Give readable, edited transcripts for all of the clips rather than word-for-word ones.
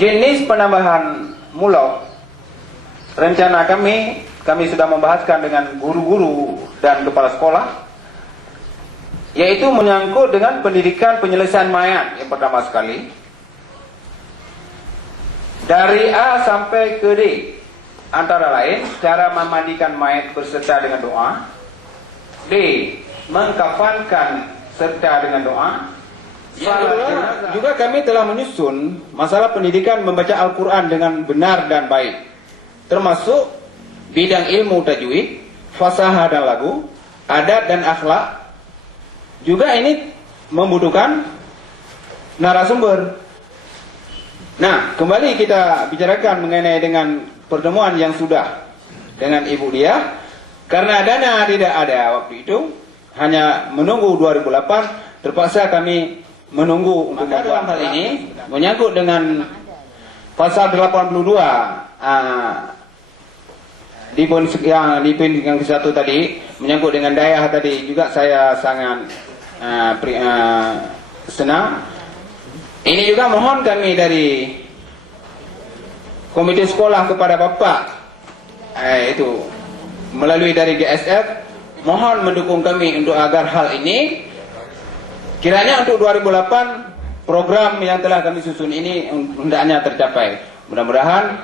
Jenis penambahan mulok, rencana kami sudah membahaskan dengan guru-guru dan kepala sekolah, yaitu menyangkut dengan pendidikan penyelesaian mayat yang pertama sekali. Dari A sampai ke D, antara lain cara memandikan mayat berserta dengan doa, D, mengkafankan serta dengan doa. Juga kami telah menyusun masalah pendidikan membaca Al-Quran dengan benar dan baik, termasuk bidang ilmu tajwid, fasahah dan lagu, adab dan akhlak. Juga ini membutuhkan narasumber. Nah, kembali kita bicarakan mengenai dengan pertemuan yang sudah dengan Ibu Dia. Karena dana tidak ada waktu itu, hanya menunggu 2008, terpaksa kami menunggu untuk dalam hal ini menyangkut dengan pasal 82 di poin yang ke-1 tadi, menyangkut dengan daerah tadi juga saya sangat senang. Ini juga mohon kami dari komite sekolah kepada Bapak itu melalui dari GSF, mohon mendukung kami untuk agar hal ini kiranya untuk 2008 program yang telah kami susun ini hendaknya tercapai. Mudah-mudahan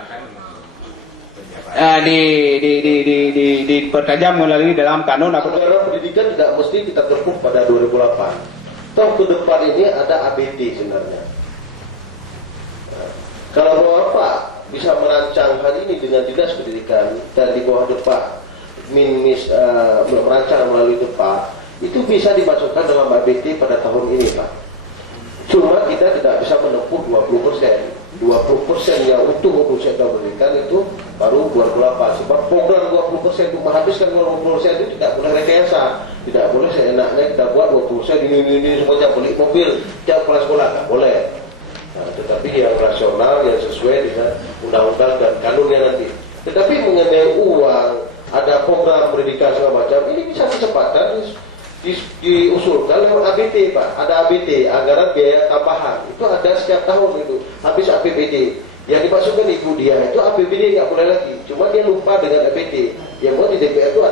dipertajam melalui dalam kanun. Anggaran pendidikan tidak mesti kita tepuk pada 2008. Toh ke depan ini ada ABD sebenarnya. Nah, kalau Bapak bisa merancang hal ini dengan dinas pendidikan dan di bawah Depak merancang melalui Depak, itu bisa dimasukkan dalam ABD pada tahun ini, Pak. Cuma kita tidak bisa menempuh 20%. 20% yang utuh untuk sektor pendidikan itu baru 2008. Sebab program 20% untuk menghabiskan 20% itu tidak boleh rekayasa. Tidak boleh seenaknya kita buat 20% ini semuanya beli mobil tiap kepala sekolah, tidak boleh. Nah, tetapi yang rasional, yang sesuai dengan undang-undang dan kanunnya nanti. Tetapi mengenai uang, ada program pendidikan segala macam, ini bisa kecepatan diusulkan lewat ABT, Pak. Ada ABT, anggaran biaya tambahan. Itu ada setiap tahun itu. Habis APBD. Yang dimasukkan Ibu Dia itu APBD nggak boleh lagi. Cuma dia lupa dengan ABT. Yang mau di DPR itu